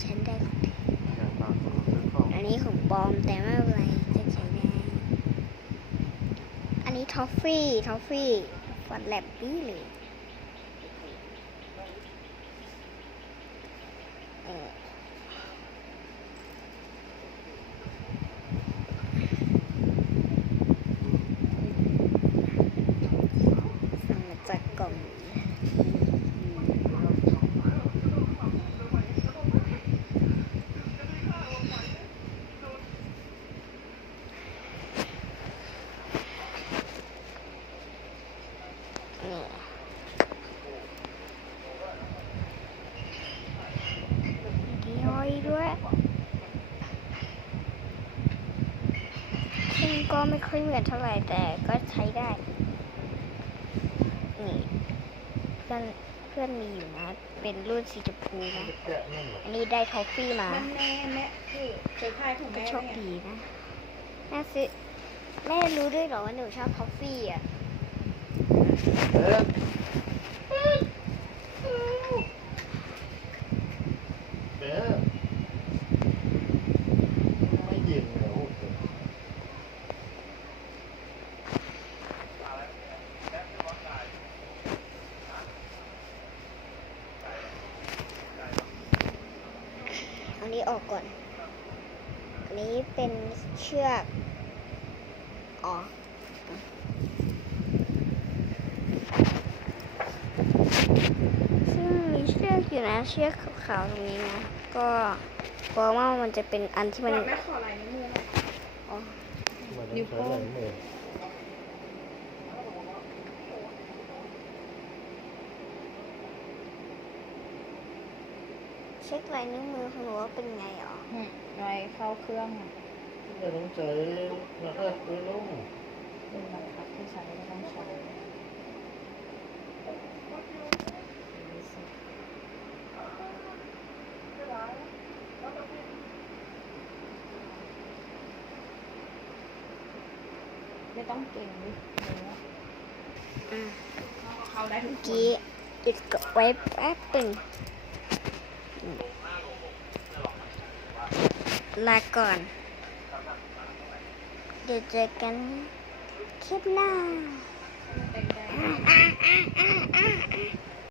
ฉันได้ของเธออันนี้ของปลอมแต่ไม่เป็นไรจะใช้ได้อันนี้ทอฟฟี่ทอฟฟี่ฟันแลบบี้เลย ด้วยซึ่งก็ไม่ค่อยเหมือนเท่าไหร่แต่ก็ใช้ได้ นี่เพื่อนเพื่อนมีอยู่นะ เป็นรุ่นสีชมพูนะแกะนั่นเหรออันนี้ได้ทอฟฟี่มานั่นแม่แม่คือเคยทายของก็แม่โชคเนี่ยดีนะแม่ซื้อแม่รู้ด้วยเหรอว่าหนูชอบทอฟฟี่อะ เออเด้อไม่ยินเหรอโอ้โห เอา นี้ออกก่อน อันนี้เป็นเชือก อ๋อ ซึ่งมีเชือกอยู่นะ เชือกขาวๆตรงนี้นะ ก็กลัวว่ามันจะเป็นอันที่มัน แม่ขอลายนิ้วมือหน่อยอ๋อมันนิ้วโป้งใช้หลายมือ เช็คลายนิ้วมือของหนูว่าเป็นไงอ๋ออืมไว้เข้าเครื่องไม่ต้องใช้รหัสด้วยลุงเป็นบังคับที่ใช้ไม่ต้องใช้ไม่ต้องเก่งดิเนื้ออืมเข้าได้ทุกเมื่อคนกี้หยุดกดไว้แป๊บตึงอืม ลาก่อน เดี๋ยวเจอกันคลิปหน้า